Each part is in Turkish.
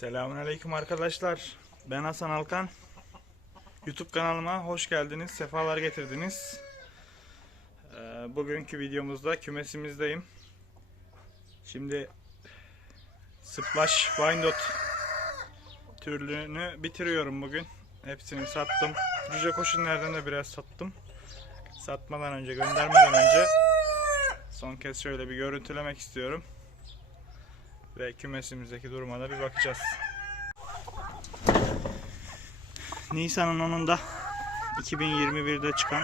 Selamünaleyküm arkadaşlar. Ben Hasan Alkan. YouTube kanalıma hoş geldiniz, sefalar getirdiniz. Ee, bugünkü videomuzda kümesimizdeyim. Şimdi Splash Wyandotte türlüğünü bitiriyorum bugün. Hepsini sattım. Cüce koşunlardan da biraz sattım. Satmadan önce, göndermeden önce son kez şöyle bir görüntülemek istiyorum. Ve kümesimizdeki duruma da bir bakacağız. Nisan'ın 10'unda 2021'de çıkan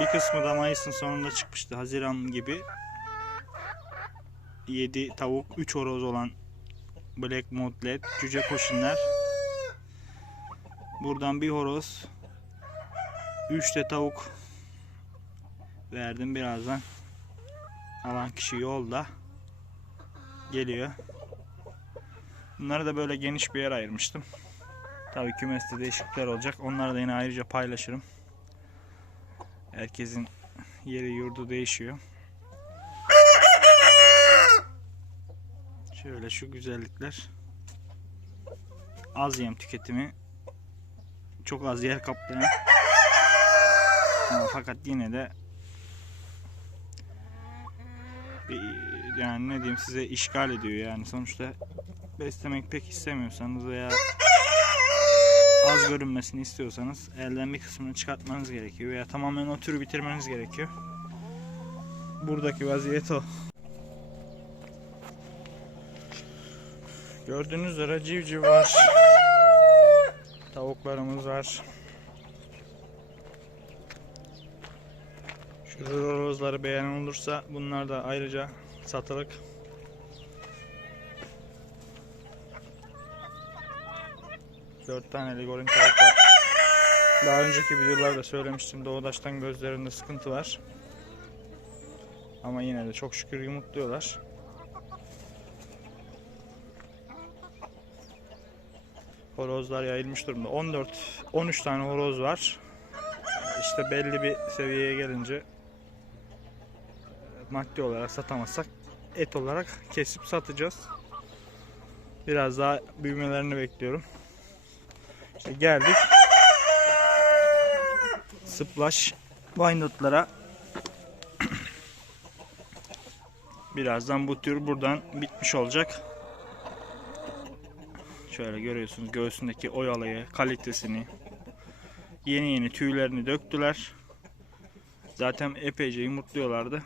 bir kısmı da Mayıs'ın sonunda çıkmıştı. Haziran gibi 7 tavuk 3 horoz olan Black Moodlet cüce koşunlar. Buradan bir horoz 3 de tavuk verdim birazdan. Alan kişi yolda geliyor. Bunları da böyle geniş bir yer ayırmıştım. Tabii kümeste değişiklikler olacak. Onları da yine ayrıca paylaşırım. Herkesin yeri yurdu değişiyor. Şöyle şu güzellikler. Az yem tüketimi. Çok az yer kaplayan. Ama fakat yine de bir- yani ne diyeyim size işgal ediyor yani sonuçta beslemek pek istemiyorsanız veya az görünmesini istiyorsanız elden bir kısmını çıkartmanız gerekiyor veya tamamen o türü bitirmeniz gerekiyor. Buradaki vaziyet o. Gördüğünüz üzere civciv var. Tavuklarımız var. Şu horozları beğenen olursa bunlar da ayrıca satılık. Dört tane ligorin tavuk var. Daha önceki videolarda söylemiştim doğudaştan gözlerinde sıkıntı var. Ama yine de çok şükür yumurtluyorlar. Horozlar yayılmış durumda. 14 13 tane horoz var. İşte belli bir seviyeye gelince maddi olarak satamazsak et olarak kesip satacağız. Biraz daha büyümelerini bekliyorum. İşte geldik. Splash Wyandott'lara Birazdan bu tür buradan bitmiş olacak. Şöyle görüyorsunuz göğsündeki oyalayı, kalitesini. Yeni yeni tüylerini döktüler. Zaten epeyce yumurtluyorlardı.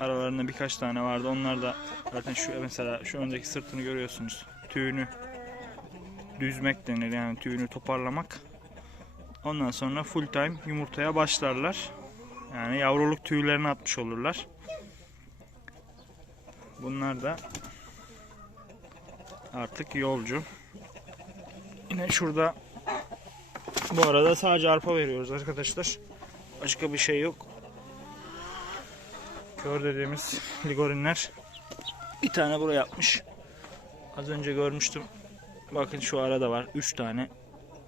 Aralarında birkaç tane vardı. Onlar da zaten şu mesela şu öndeki sırtını görüyorsunuz. Tüyünü düzmek denir yani tüyünü toparlamak. Ondan sonra full time yumurtaya başlarlar. Yani yavruluk tüylerini atmış olurlar. Bunlar da artık yolcu. Yine şurada bu arada sadece arpa veriyoruz arkadaşlar. Başka bir şey yok. Kör dediğimiz ligorinler. Bir tane buraya yapmış. Az önce görmüştüm. Bakın şu arada var. 3 tane.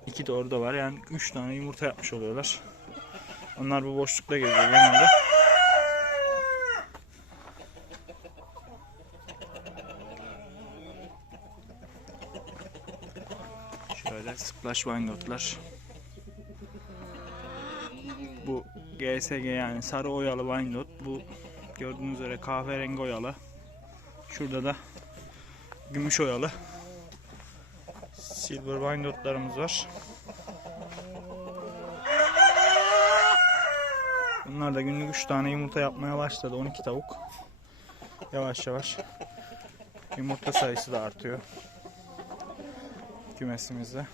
2 de orada var. Yani 3 tane yumurta yapmış oluyorlar. Onlar bu boşlukta geziyor genelde. Şöyle splash wyandott'lar. Bu GSG yani sarı oyalı wyandotte. Bu gördüğünüz üzere kahverengi oyalı. Şurada da gümüş oyalı. Silver wyandott'larımız var. Bunlar da günlük 3 tane yumurta yapmaya başladı. 12 tavuk. Yavaş yavaş yumurta sayısı da artıyor kümesimizde.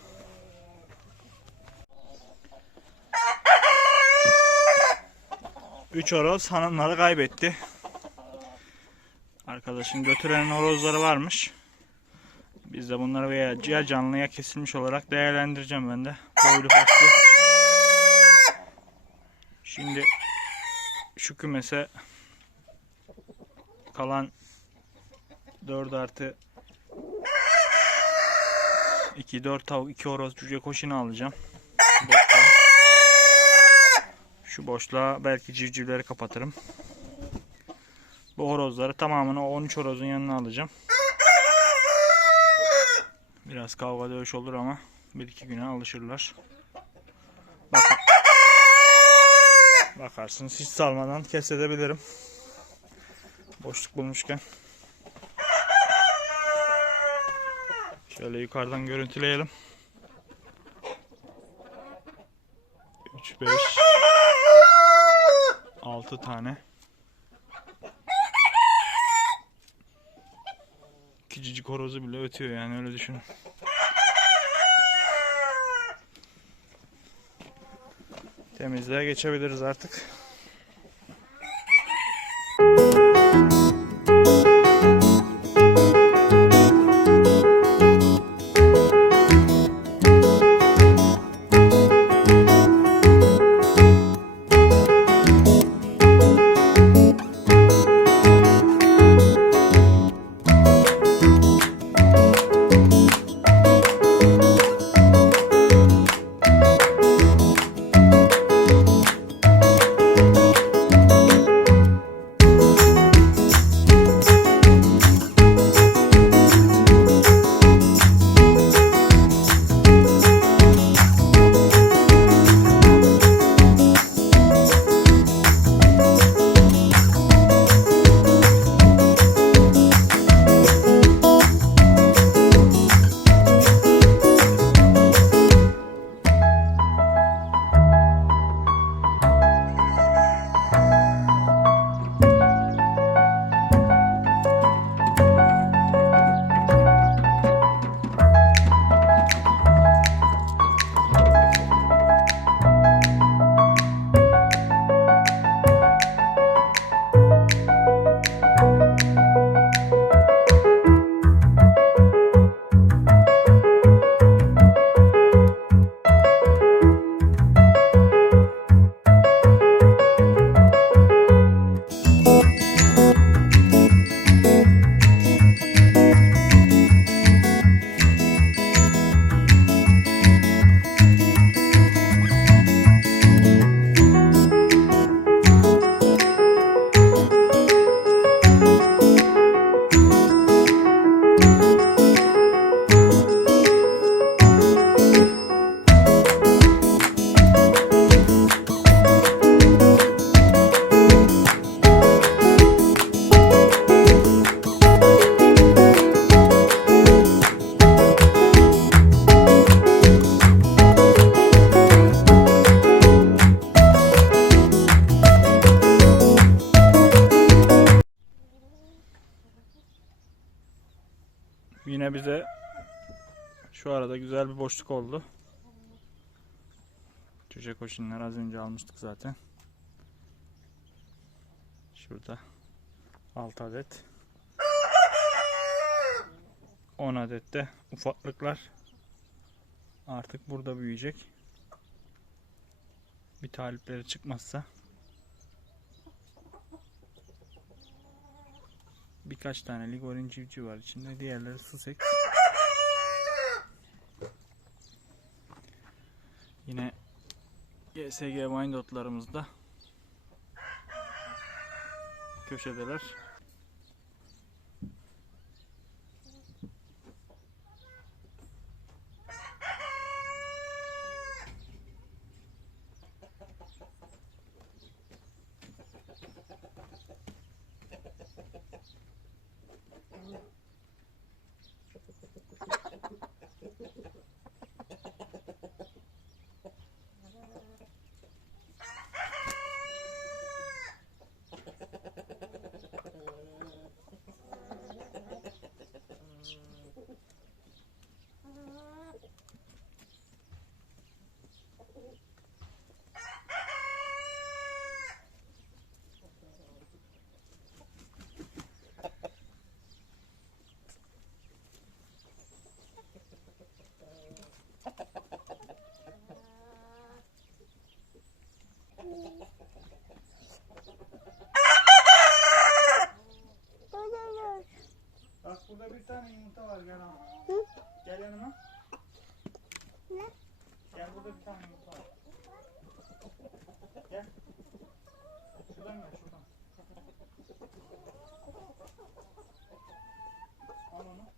Üç horoz hanımları kaybetti. Arkadaşın götüren horozları varmış. Biz de bunları veya ya canlı ya kesilmiş olarak değerlendireceğim ben de. Boylu faslı. Şimdi şu kümese kalan 4 artı 2 4 tavuk 2 horoz cüce koşunu alacağım. Boşluğa. Şu boşluğa belki civcivleri kapatırım. Bu horozları tamamını o 13 horozun yanına alacağım. Biraz kavga dövüş olur ama bir iki güne alışırlar. Bak Bakarsınız hiç salmadan kesebilirim. Boşluk bulmuşken. Şöyle yukarıdan görüntüleyelim. 3 5 6 tane. Küçücük horozu bile ötüyor yani öyle düşünün. Temizliğe geçebiliriz artık. Yine bize şu arada güzel bir boşluk oldu. Cüce koşinler az önce almıştık zaten. Şurada 6 adet. 10 adet de ufaklıklar. Artık burada büyüyecek. Bir talipleri çıkmazsa birkaç tane ligorin civciv var içinde. Diğerleri susek. Yine GSG Wyandott'larımız da köşedeler. Bak burada bir tane yumurta var gel al. Gel yanıma. Ne? Gel burada bir tane yumurta var. Gel. Şuradan gel şuradan. Al onu.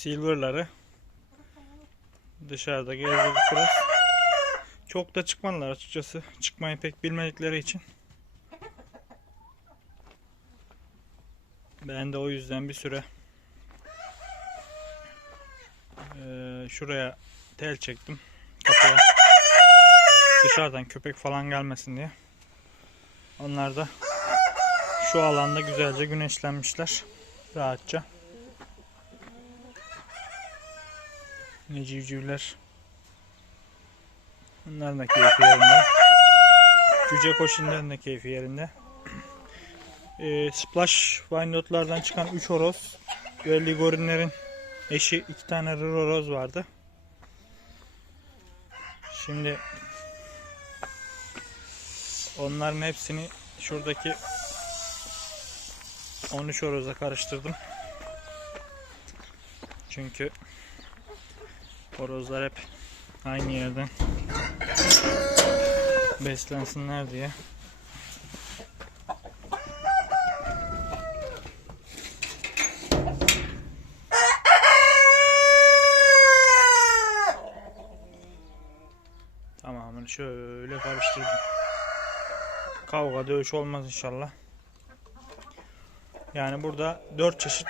Silverları dışarıda gezdirdik biraz. Çok da çıkmadılar açıkçası. Çıkmayı pek bilmedikleri için. Ben de o yüzden bir süre eee, şuraya tel çektim. Kapıya. Dışarıdan köpek falan gelmesin diye. Onlar da şu alanda güzelce güneşlenmişler. Rahatça. Ne civcivler. Onların da keyfi yerinde. Cüce koşinlerin de keyfi yerinde. Ee, Splash Wyandott'lardan çıkan 3 horoz ve Ligorinlerin eşi 2 tane rır horoz vardı. Şimdi onların hepsini şuradaki 13 horoza karıştırdım. Çünkü horozlar hep aynı yerden beslensinler diye. Tamamını şöyle karıştırdım. Kavga dövüş olmaz inşallah. Yani burada 4 çeşit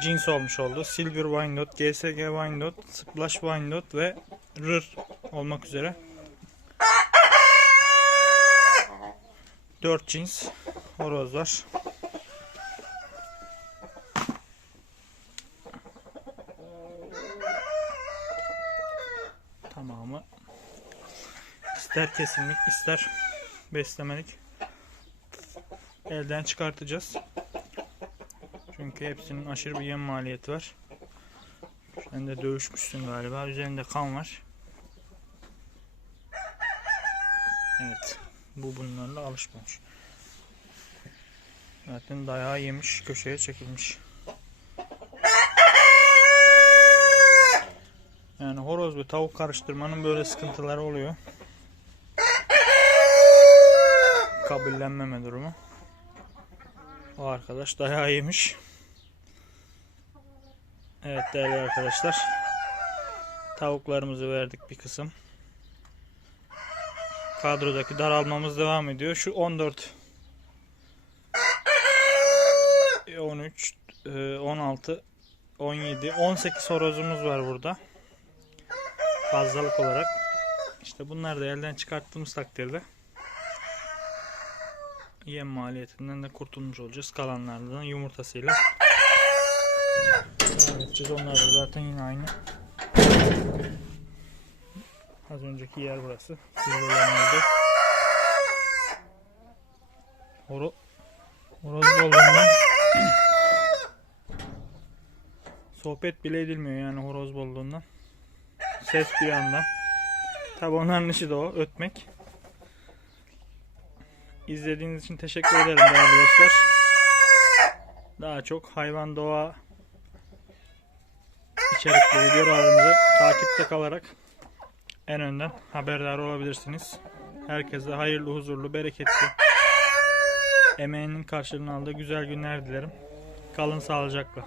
cins olmuş oldu. Silver Wyandotte, GSG Wyandotte, Splash Wyandotte ve Rır olmak üzere. 4 cins horoz var. Tamamı ister kesimlik ister beslemelik elden çıkartacağız. Çünkü hepsinin aşırı bir yem maliyeti var. Sen de dövüşmüşsün galiba. Üzerinde kan var. Evet. Bu bunlarla alışmamış. Zaten dayağı yemiş. Köşeye çekilmiş. Yani horoz ve tavuk karıştırmanın böyle sıkıntıları oluyor. Kabullenmeme durumu. O arkadaş dayağı yemiş. Evet değerli arkadaşlar. Tavuklarımızı verdik bir kısım. Kadrodaki daralmamız devam ediyor. Şu 14 13 e, 16 17 18 horozumuz var burada. Fazlalık olarak. İşte bunları da elden çıkarttığımız takdirde yem maliyetinden de kurtulmuş olacağız. Kalanlardan yumurtasıyla devam edeceğiz. Onlar da zaten yine aynı. Az önceki yer burası. Silverlerin olduğu. Horo horoz bolluğundan sohbet bile edilmiyor yani horoz bolluğundan. Ses bir yandan. Tabi onların işi de o ötmek. İzlediğiniz için teşekkür ederim değerli dostlar. Daha çok hayvan doğa içerikli videolarımızı takipte kalarak en önden haberdar olabilirsiniz. Herkese hayırlı, huzurlu, bereketli, emeğinin karşılığını aldığı güzel günler dilerim. Kalın sağlıcakla.